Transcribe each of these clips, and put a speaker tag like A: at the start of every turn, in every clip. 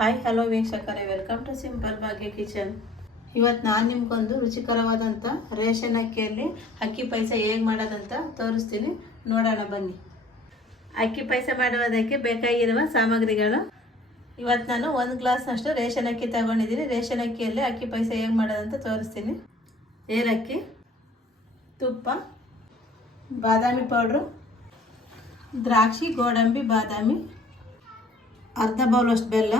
A: Hi hello ವೀಕ್ಷಕರೇ welcome to simple Bhagya kitchen ಇವತ್ತು ನಾನು ನಿಮ್ಗೊಂದು ರುಚಿಕರವಾದಂಥ ರೇಷನ್ ಅಕ್ಕಿಯಲ್ಲಿ ಅಕ್ಕಿ ಪಾಯಸ ಹೇಗೆ ಮಾಡೋದಂತ ತೋರಿಸ್ತೀನಿ. ನೋಡೋಣ, ಬನ್ನಿ. ಅಕ್ಕಿ ಪಾಯಸ ಮಾಡುವುದಕ್ಕೆ ಬೇಕಾಗಿರುವ ಸಾಮಗ್ರಿಗಳು. ಇವತ್ತು ನಾನು ಒಂದು ಗ್ಲಾಸ್ನಷ್ಟು ರೇಷನ್ ಅಕ್ಕಿ ತಗೊಂಡಿದ್ದೀನಿ. ರೇಷನ್ ಅಕ್ಕಿಯಲ್ಲಿ ಅಕ್ಕಿ ಪಾಯಸ ಹೇಗೆ ಮಾಡೋದಂತ ತೋರಿಸ್ತೀನಿ. ಏಲಕ್ಕಿ, ತುಪ್ಪ, ಬಾದಾಮಿ ಪೌಡ್ರು ದ್ರಾಕ್ಷಿ, ಗೋಡಂಬಿ, ಬಾದಾಮಿ, ಅರ್ಧ ಬೌಲಷ್ಟು ಬೆಲ್ಲ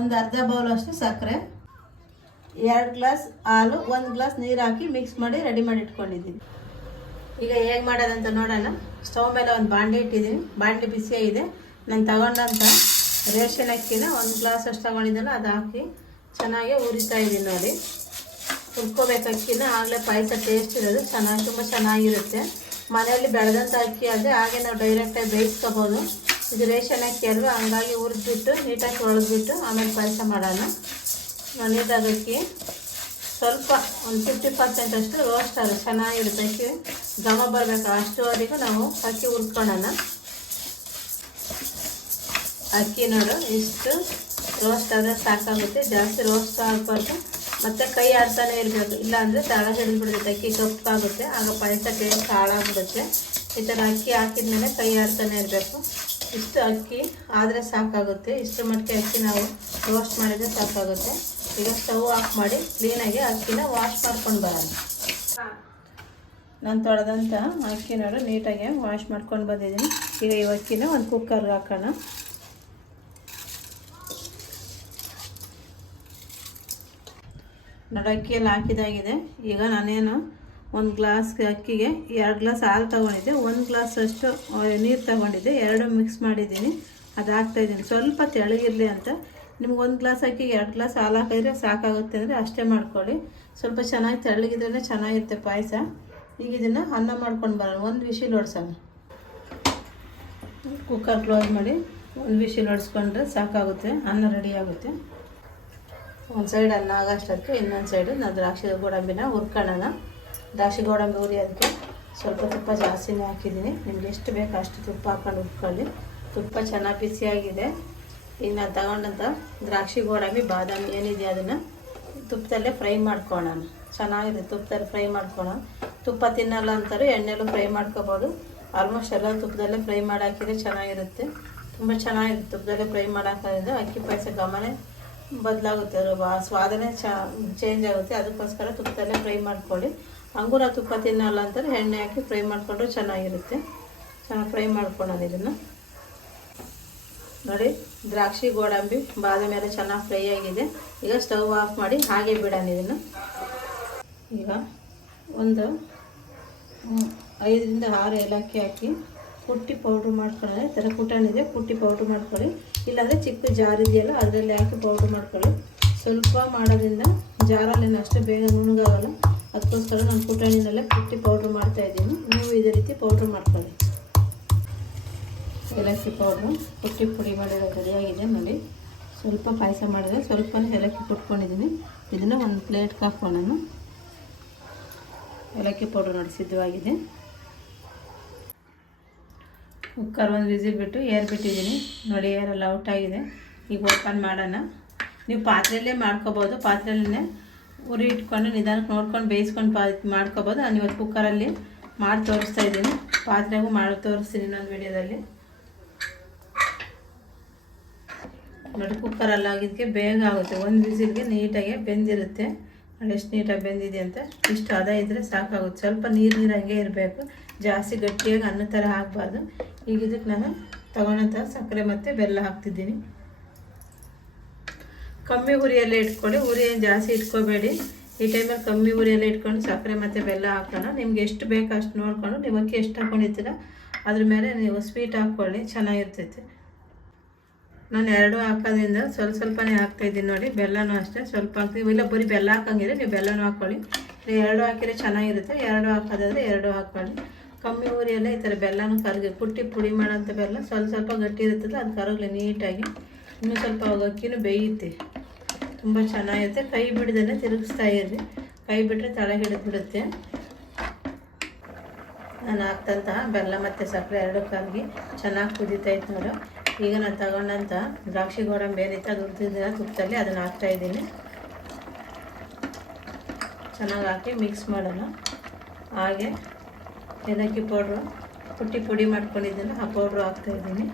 A: ಒಂದು ಅರ್ಧ ಬೌಲಷ್ಟು ಸಕ್ಕರೆ, ಎರಡು ಗ್ಲಾಸ್ ಹಾಲು, ಒಂದು ಗ್ಲಾಸ್ ನೀರು ಹಾಕಿ ಮಿಕ್ಸ್ ಮಾಡಿ ರೆಡಿ ಮಾಡಿ ಇಟ್ಕೊಂಡಿದ್ದೀನಿ. ಈಗ ಹೇಗೆ ಮಾಡೋದಂತ ನೋಡೋಣ. ಸ್ಟವ್ ಮೇಲೆ ಒಂದು ಬಾಂಡೆ ಇಟ್ಟಿದ್ದೀನಿ. ಬಾಂಡೆ ಬಿಸಿಯಾಗಿದೆ ನಾನು ತಗೊಂಡಂಥ ರೇಷನ್ ಅಕ್ಕಿನ ಒಂದು ಗ್ಲಾಸ್ ಅಷ್ಟು ತಗೊಂಡಿದ್ದಲ್ಲ, ಅದು ಹಾಕಿ ಚೆನ್ನಾಗಿ ಉರಿತಾ ಇದ್ದೀನಿ ನೋಡಿ. ಹುರ್ಕೋಬೇಕು ಅಕ್ಕಿನ. ಆಗಲೇ ಪಾಯಸ ಟೇಸ್ಟ್ ಇರೋದು. ಚೆನ್ನಾಗಿ, ತುಂಬ ಚೆನ್ನಾಗಿರುತ್ತೆ. ಮನೆಯಲ್ಲಿ ಬೆಳೆದಂಥ ಅಕ್ಕಿ ಆದರೆ ಹಾಗೆ ನಾವು ಡೈರೆಕ್ಟಾಗಿ ಬೇಯಿಸ್ಕೋಬೋದು. ಇದು ರೇಷನ್ ಅಕ್ಕಿ ಹಂಗಾಗಿ ಹುರಿದ್ಬಿಟ್ಟು, ನೀಟಾಗಿ ತೊಳೆದ್ಬಿಟ್ಟು, ಆಮೇಲೆ ಪಾಯಸ ಮಾಡೋಣ. ನೀಟಾಗಿ ಸ್ವಲ್ಪ ಒಂದು ಫಿಫ್ಟಿ ಪರ್ಸೆಂಟ್ ಅಷ್ಟು ರೋಸ್ಟ್ ಆಗುತ್ತೆ. ಚೆನ್ನಾಗಿರುತ್ತೆ. ಅಕ್ಕಿ ಘಮ ಬರಬೇಕು. ಅಷ್ಟುವರೆಗೂ ನಾವು ಅಕ್ಕಿ ಹುರ್ಕೊಳ್ಳೋಣ. ಅಕ್ಕಿ ನೋಡು, ಇಷ್ಟು ರೋಸ್ಟ್ ಆದರೆ ಸಾಕಾಗುತ್ತೆ. ಜಾಸ್ತಿ ರೋಸ್ಟ್ ಆಗಬಾರ್ದು. ಮತ್ತು ಕೈ ಆಡ್ತಾನೆ ಇರಬೇಕು. ಇಲ್ಲಾಂದರೆ ತಳ ಹಿಡಿದ್ಬಿಡುತ್ತೆ. ಅಕ್ಕಿ ಕಪ್ಪಾಗುತ್ತೆ ಆಗ ಪಾಯಸ ಟೇಸ್ಟ್ ಹಾಳಾಗ್ಬಿಡುತ್ತೆ. ಈ ಥರ ಅಕ್ಕಿ ಹಾಕಿದ್ಮೇಲೆ ಕೈ ಆಡ್ತಾನೆ ಇರಬೇಕು. ಇಷ್ಟು ಅಕ್ಕಿ, ಆದರೆ ಸಾಕಾಗುತ್ತೆ. ಇಷ್ಟು ಮಟ್ಟಿಗೆ ಅಕ್ಕಿ ನಾವು ರೋಸ್ಟ್ ಮಾಡಿದರೆ ಸಾಕಾಗುತ್ತೆ. ಈಗ ಸ್ಟವ್ ಆಫ್ ಮಾಡಿ ಕ್ಲೀನಾಗಿ ಅಕ್ಕಿನ ವಾಶ್ ಮಾಡ್ಕೊಂಡು ಬರೋಣ. ನಾನು ತೊಳೆದಂಥ ಅಕ್ಕಿನ ನೀಟಾಗಿ ವಾಶ್ ಮಾಡ್ಕೊಂಡು ಬಂದಿದ್ದೀನಿ. ಈಗ ಈ ಅಕ್ಕಿನ ಒಂದು ಕುಕ್ಕರ್ಗೆ ಹಾಕೋಣ. ನೋಡಿ ಅಕ್ಕಿಯಲ್ಲಿ ಹಾಕಿದಾಗಿದೆ. ಈಗ ನಾನೇನು ಒಂದು ಗ್ಲಾಸ್ ಅಕ್ಕಿಗೆ, ಎರಡು ಗ್ಲಾಸ್ ಹಾಲು ತೊಗೊಂಡಿದ್ದೆ. ಒಂದು ಗ್ಲಾಸ್ ಅಷ್ಟು ನೀರು ತೊಗೊಂಡಿದ್ದೆ. ಎರಡು ಮಿಕ್ಸ್ ಮಾಡಿದ್ದೀನಿ. ಅದು ಹಾಕ್ತಾಯಿದ್ದೀನಿ ಸ್ವಲ್ಪ ತೆಳಗಿರಲಿ ಅಂತ. ನಿಮ್ಗೆ ಒಂದು ಗ್ಲಾಸ್ ಅಕ್ಕಿಗೆ ಎರಡು ಗ್ಲಾಸ್ ಹಾಲು ಹಾಕಿದ್ರೆ ಸಾಕಾಗುತ್ತೆ ಅಂದರೆ ಅಷ್ಟೇ ಮಾಡ್ಕೊಳ್ಳಿ. ಸ್ವಲ್ಪ ಚೆನ್ನಾಗಿ ತೆಳ್ಳಗಿದ್ರೆ ಚೆನ್ನಾಗಿರುತ್ತೆ ಪಾಯಸ. ಈಗ ಇದನ್ನು ಅನ್ನ ಮಾಡ್ಕೊಂಡು ಬರೋಣ. ಒಂದು ವಿಶಿಲ್ ಹೊಡ್ಸೋಣ ಕುಕ್ಕರ್ ಕ್ಲೋಸ್ ಮಾಡಿ ಒಂದು ವಿಶಿಲ್ ಹೊಡ್ಸ್ಕೊಂಡ್ರೆ ಸಾಕಾಗುತ್ತೆ. ಅನ್ನ ರೆಡಿ ಆಗುತ್ತೆ. ಒಂದು ಸೈಡ್ ಅನ್ನ ಆಗೋಷ್ಟಕ್ಕೆ, ಇನ್ನೊಂದು ಸೈಡು ನಾನು ದ್ರಾಕ್ಷಿ ಗೋಡಂಬಿನ ಹುರ್ಕೊಳ್ಳೋಣ. ದ್ರಾಕ್ಷಿ ಗೋಡಂಬಿ ಹುರಿಯೋದಕ್ಕೆ ಸ್ವಲ್ಪ ತುಪ್ಪ ಜಾಸ್ತಿನೇ ಹಾಕಿದ್ದೀನಿ. ನಿಮ್ಗೆ ಎಷ್ಟು ಬೇಕೋ ಅಷ್ಟು ತುಪ್ಪ ಹಾಕೊಂಡು ಉಟ್ಕೊಳ್ಳಿ ತುಪ್ಪ ಚೆನ್ನಾಗಿ ಬಿಸಿಯಾಗಿದೆ. ಈಗ ನಾನು ತಗೊಂಡಂಥ ದ್ರಾಕ್ಷಿ ಗೋಡಂಬಿ, ಬಾದಾಮಿ ಏನಿದೆ ಅದನ್ನು ತುಪ್ಪದಲ್ಲೇ ಫ್ರೈ ಮಾಡ್ಕೊಳ್ಳೋಣ. ಚೆನ್ನಾಗಿದೆ ತುಪ್ಪದಲ್ಲಿ ಫ್ರೈ ಮಾಡ್ಕೊಳ್ಳೋಣ. ತುಪ್ಪ ತಿನ್ನಲ್ಲ ಅಂತಾರೆ ಎಣ್ಣೆಲ್ಲೂ ಫ್ರೈ ಮಾಡ್ಕೋಬೋದು. ಆಲ್ಮೋಸ್ಟ್ ಎಲ್ಲ ತುಪ್ಪದಲ್ಲೇ ಫ್ರೈ ಮಾಡಿ ಹಾಕಿದರೆ ಚೆನ್ನಾಗಿರುತ್ತೆ. ತುಂಬ ಚೆನ್ನಾಗಿರುತ್ತೆ ತುಪ್ಪದಲ್ಲೇ ಫ್ರೈ ಮಾಡೋಕ್ಕಾಗಿದ್ರೆ ಅಕ್ಕಿ ಪಾಯಸ ಗಮನ ಬದಲಾಗುತ್ತೆ. ಸ್ವಾದನೇ ಚೇಂಜ್ ಆಗುತ್ತೆ. ಅದಕ್ಕೋಸ್ಕರ ತುಪ್ಪದಲ್ಲೇ ಫ್ರೈ ಮಾಡ್ಕೊಳ್ಳಿ. ಅಂಗೂರ ತುಪ್ಪ ತಿನ್ನಲ್ಲ ಅಂತಾರೆ, ಎಣ್ಣೆ ಹಾಕಿ ಫ್ರೈ ಮಾಡಿಕೊಂಡ್ರೆ ಚೆನ್ನಾಗಿರುತ್ತೆ. ಚೆನ್ನಾಗಿ ಫ್ರೈ ಮಾಡ್ಕೊಳ್ಳೋಣ ಇದನ್ನು. ನೋಡಿ, ದ್ರಾಕ್ಷಿ, ಗೋಡಂಬಿ, ಬಾದಾಮಿ ಎಲ್ಲ ಚೆನ್ನಾಗಿ ಫ್ರೈ ಆಗಿದೆ. ಈಗ ಸ್ಟವ್ ಆಫ್ ಮಾಡಿ ಹಾಗೆ ಬಿಡೋಣ ಇದನ್ನು. ಈಗ ಒಂದು ಐದರಿಂದ ಆರು ಏಲಕ್ಕಿ ಹಾಕಿ ಕುಟ್ಟಿ ಪೌಡ್ರ್ ಮಾಡ್ಕೊಳ್ಳೋಣ. ಈ ಥರ ಇದೆ, ಕುಟ್ಟಿ ಪೌಡ್ರ್ ಮಾಡ್ಕೊಳ್ಳಿ. ಇಲ್ಲಾಂದರೆ ಚಿಕ್ಕ ಜಾರ್ ಇದೆಯಲ್ಲ ಅದರಲ್ಲಿ ಹಾಕಿ ಪೌಡ್ರ್ ಮಾಡ್ಕೊಳ್ಳಿ. ಸ್ವಲ್ಪ ಮಾಡೋದ್ರಿಂದ ಜಾರಲ್ಲಿ ಅಷ್ಟು ಬೇಗ ನುಣಗಾಗಲ್ಲ. ಅದಕ್ಕೋಸ್ಕರ ನಾನು ಪುಟಾಣಿನೆಲ್ಲ ಕುಟ್ಟಿ ಪೌಡ್ರ್ ಮಾಡ್ತಾ ಇದ್ದೀನಿ. ನೀವು ಇದೇ ರೀತಿ ಪೌಡ್ರ್ ಮಾಡ್ಕೊಳ್ಳಿ. ಏಲಕ್ಕಿ ಪೌಡ್ರು ಕುಟ್ಟಿ ಪುಡಿ ಮಾಡಿರೋ ರೆಡಿಯಾಗಿದೆ ನೋಡಿ. ಸ್ವಲ್ಪ ಪಾಯಸ ಮಾಡಿದ್ರೆ ಸ್ವಲ್ಪ ಏಲಕ್ಕಿ ಕುಟ್ಕೊಂಡಿದ್ದೀನಿ. ಇದನ್ನು ಒಂದು ಪ್ಲೇಟ್ಗೆ ಹಾಕ್ಕೊಳ್ಳೋಣ ಏಲಕ್ಕಿ ಪೌಡ್ರ್ ನೋಡಿ, ಸಿದ್ಧವಾಗಿದೆ. ಕುಕ್ಕರ್ ಒಂದು ವಿಸಿಲ್ ಬಿಟ್ಟು ಏರ್ ಬಿಟ್ಟಿದ್ದೀನಿ. ನೋಡಿ ಏರೆಲ್ಲ ಔಟ್ ಆಗಿದೆ. ಈಗ ಓಪನ್ ಮಾಡೋಣ. ನೀವು ಪಾತ್ರೆಯಲ್ಲೇ ಮಾಡ್ಕೋಬೋದು. ಪಾತ್ರೆಯಲ್ಲೇ ಉರಿ ಇಟ್ಕೊಂಡು ನಿಧಾನಕ್ಕೆ ನೋಡ್ಕೊಂಡು ಬೇಯಿಸ್ಕೊಂಡು ಪಾ ಮಾಡ್ಕೋಬೋದು. ನಾನು ಇವತ್ತು ಕುಕ್ಕರಲ್ಲಿ ಮಾಡಿ ತೋರಿಸ್ತಾ ಇದ್ದೀನಿ. ಪಾತ್ರೆಗೂ ಮಾಡಿ ತೋರಿಸ್ತೀನಿ ಇನ್ನೊಂದು ವಿಡಿಯೋದಲ್ಲಿ. ನೋಡಿ ಕುಕ್ಕರಲ್ಲಿ ಆಗಿದ್ದಕ್ಕೆ ಬೇಗ ಆಗುತ್ತೆ. ಒಂದು ವಿಸಿಲ್ಗೆ ನೀಟಾಗಿ ಬೆಂದಿರುತ್ತೆ. ಅಲ್ಲಿ ಎಷ್ಟು ನೀಟಾಗಿ ಬೆಂದಿದೆ ಅಂತ. ಇಷ್ಟು ಅದ ಇದ್ದರೆ ಸಾಕಾಗುತ್ತೆ. ಸ್ವಲ್ಪ ನೀರು ನೀರಂಗೆ ಇರಬೇಕು. ಜಾಸ್ತಿ ಗಟ್ಟಿಯಾಗಿ ಅನ್ನ ಥರ ಹಾಕಬಾರ್ದು ಈಗ ಇದಕ್ಕೆ ನಾನು ತಗೊಂಡಂಥ ಸಕ್ಕರೆ ಮತ್ತು ಬೆಲ್ಲ ಹಾಕ್ತಿದ್ದೀನಿ. ಕಮ್ಮಿ ಉರಿಯಲ್ಲೇ ಇಟ್ಕೊಳ್ಳಿ. ಉರಿ ಏನು ಜಾಸ್ತಿ ಇಟ್ಕೋಬೇಡಿ. ಈ ಟೈಮಲ್ಲಿ ಕಮ್ಮಿ ಉರಿಯಲ್ಲೇ ಇಟ್ಕೊಂಡು ಸಕ್ಕರೆ ಮತ್ತು ಬೆಲ್ಲ ಹಾಕೋಣ. ನಿಮ್ಗೆ ಎಷ್ಟು ಬೇಕು ಅಷ್ಟು ನೋಡಿಕೊಂಡು ನೀವು ಅಕ್ಕಿ ಎಷ್ಟು ಹಾಕೊಂಡಿರ್ತೀರ ಅದ್ರ ಮೇಲೆ ನೀವು ಸ್ವೀಟ್ ಹಾಕ್ಕೊಳ್ಳಿ ಚೆನ್ನಾಗಿರ್ತೈತೆ. ನಾನು ಎರಡು ಹಾಕೋದ್ರಿಂದ ಸ್ವಲ್ಪ ಸ್ವಲ್ಪನೇ ಹಾಕ್ತಾಯಿದ್ದೀನಿ ನೋಡಿ. ಬೆಲ್ಲನೂ ಅಷ್ಟೇ ಸ್ವಲ್ಪ ಹಾಕ್ತೀವಿ ಇಲ್ಲ, ಬರೀ ಬೆಲ್ಲ ಹಾಕಂಗಿದ್ರೆ ನೀವು ಬೆಲ್ಲನೂ ಹಾಕ್ಕೊಳ್ಳಿ ನೀವು ಎರಡು ಹಾಕಿದ್ರೆ ಚೆನ್ನಾಗಿರುತ್ತೆ. ಎರಡು ಹಾಕೋದಾದರೆ ಎರಡು ಹಾಕ್ಕೊಳ್ಳಿ ಕಮ್ಮಿ ಊರಿಯಲ್ಲೇ ಈ ಥರ ಬೆಲ್ಲನೂ ಕರಗಿ ಕುಟ್ಟಿ ಪುಡಿ ಮಾಡೋಂಥ ಬೆಲ್ಲ ಸ್ವಲ್ಪ ಸ್ವಲ್ಪ ಗಟ್ಟಿ ಇರುತ್ತಲ್ಲ, ಅದು ಕರಗಲಿ ನೀಟಾಗಿ. ಇನ್ನೂ ಸ್ವಲ್ಪ ಅವಾಗ ಅಕ್ಕಿನೂ ಬೇಯುತ್ತೆ. ತುಂಬ ಚೆನ್ನಾಗಿರುತ್ತೆ. ಕೈ ಬಿಡದೇ ತಿರುಗಿಸ್ತಾ ಇರ್ರಿ. ಕೈ ಬಿಟ್ಟರೆ ಬಿಡುತ್ತೆ ನಾನು ಹಾಕ್ತಂತಹ ಬೆಲ್ಲ ಮತ್ತು ಸಕ್ಕರೆ ಎರಡು ಕರಗಿ ಚೆನ್ನಾಗಿ ಕುದೀತಾ ಇತ್ತು ನೋಡು. ಈಗ ನಾನು ತಗೊಂಡಂಥ ದ್ರಾಕ್ಷಿ ಗೋಡಂಬಿ ಏನಿತ್ತು ಅದು ಹುರಿದಿದ್ದ ತುಪ್ಪದಲ್ಲಿ ಅದನ್ನು ಹಾಕ್ತಾ ಇದ್ದೀನಿ. ಚೆನ್ನಾಗಿ ಹಾಕಿ ಮಿಕ್ಸ್ ಮಾಡೋಣ. ಹಾಗೆ, ಏಲಕ್ಕಿ ಪೌಡ್ರು ಪುಟ್ಟಿ ಪುಡಿ ಮಾಡ್ಕೊಂಡಿದ್ದೀನಿ ಆ ಪೌಡ್ರು ಹಾಕ್ತಾ ಇದ್ದೀನಿ.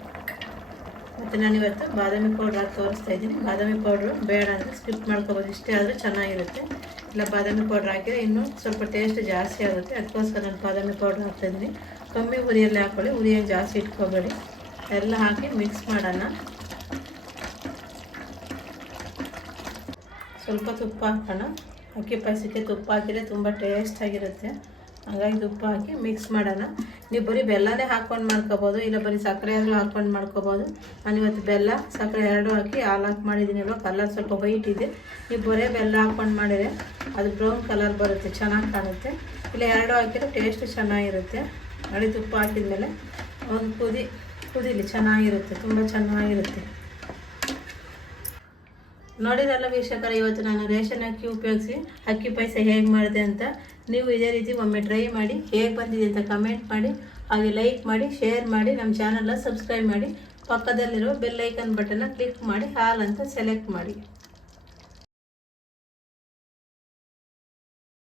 A: ಮತ್ತು ನಾನಿವತ್ತು ಬಾದಾಮಿ ಪೌಡ್ರ್ ಹಾಕಿ ತೋರಿಸ್ತಾ ಇದ್ದೀನಿ. ಬಾದಾಮಿ ಪೌಡ್ರು ಬೇಡ ಅಂದರೆ ಸ್ಕಿಪ್ ಮಾಡ್ಕೋಬೋದು. ಇಷ್ಟೇ ಆದರೂ ಚೆನ್ನಾಗಿರುತ್ತೆ. ಇಲ್ಲ, ಬಾದಾಮಿ ಪೌಡ್ರ್ ಹಾಕಿದರೆ ಇನ್ನೂ ಸ್ವಲ್ಪ ಟೇಸ್ಟ್ ಜಾಸ್ತಿ ಆಗುತ್ತೆ. ಅದಕ್ಕೋಸ್ಕರ ನಾನು ಬಾದಾಮಿ ಪೌಡ್ರ್ ಹಾಕ್ತಾಯಿದ್ದೀನಿ ಕಮ್ಮಿ ಉರಿಯಲ್ಲಿ ಹಾಕ್ಕೊಳ್ಳಿ ಉರಿಯನ್ನು ಜಾಸ್ತಿ ಇಟ್ಕೋಬೇಡಿ. ಎಲ್ಲ ಹಾಕಿ ಮಿಕ್ಸ್ ಮಾಡೋಣ. ಸ್ವಲ್ಪ ತುಪ್ಪ ಹಾಕೋಣ. ಅಕ್ಕಿ ಪಾಯಸಕ್ಕೆ ತುಪ್ಪ ಹಾಕಿದರೆ ತುಂಬ ಟೇಸ್ಟಾಗಿರುತ್ತೆ ಹಾಗಾಗಿ ತುಪ್ಪ ಹಾಕಿ ಮಿಕ್ಸ್ ಮಾಡೋಣ. ನೀವು ಬರೀ ಬೆಲ್ಲನೇ ಹಾಕ್ಕೊಂಡು ಮಾಡ್ಕೋಬೋದು, ಇಲ್ಲ ಬರೀ ಸಕ್ಕರೆ ಆದರೂ ಹಾಕ್ಕೊಂಡು ಮಾಡ್ಕೋಬೋದು. ನಾನಿವತ್ತು ಬೆಲ್ಲ, ಸಕ್ಕರೆ ಎರಡೂ ಹಾಕಿ ಹಾಲು ಹಾಕಿ ಮಾಡಿದ್ದೀನಲ್ವ ಕಲರ್ ಸ್ವಲ್ಪ ವೈಟ್ ಇದೆ. ನೀವು ಬರೀ ಬೆಲ್ಲ ಹಾಕ್ಕೊಂಡು ಮಾಡಿದರೆ ಅದು ಬ್ರೌನ್ ಕಲರ್ ಬರುತ್ತೆ, ಚೆನ್ನಾಗಿ ಕಾಣುತ್ತೆ. ಇಲ್ಲ ಎರಡು ಹಾಕಿದ್ರೆ ಟೇಸ್ಟ್ ಚೆನ್ನಾಗಿರುತ್ತೆ. ನೋಡಿ ತುಪ್ಪ ಹಾಕಿದ್ಮೇಲೆ ಒಂದು ಕುದಿ, ಕುದಿಲಿ, ಚೆನ್ನಾಗಿರುತ್ತೆ, ತುಂಬ ಚೆನ್ನಾಗಿರುತ್ತೆ. ನೋಡಿರಲ್ಲ ವೀಕ್ಷಕರ, ಇವತ್ತು ನಾನು ರೇಷನ್ ಅಕ್ಕಿ ಉಪಯೋಗಿಸಿ, ಅಕ್ಕಿ ಪಾಯಸ ಹೇಗೆ ಮಾಡಿದೆ ಅಂತ ನೀವು ಇದೇ ರೀತಿ ಒಮ್ಮೆ ಟ್ರೈ ಮಾಡಿ ಹೇಗೆ ಬಂದಿದೆ ಅಂತ ಕಮೆಂಟ್ ಮಾಡಿ, ಹಾಗೆ ಲೈಕ್ ಮಾಡಿ ಶೇರ್ ಮಾಡಿ, ನಮ್ಮ ಚಾನಲ್ನ ಸಬ್ಸ್ಕ್ರೈಬ್ ಮಾಡಿ ಪಕ್ಕದಲ್ಲಿರೋ ಬೆಲ್ಲೈಕನ್ ಬಟನ್ನ ಕ್ಲಿಕ್ ಮಾಡಿ ಹಾಲ್ ಅಂತ ಸೆಲೆಕ್ಟ್ ಮಾಡಿ.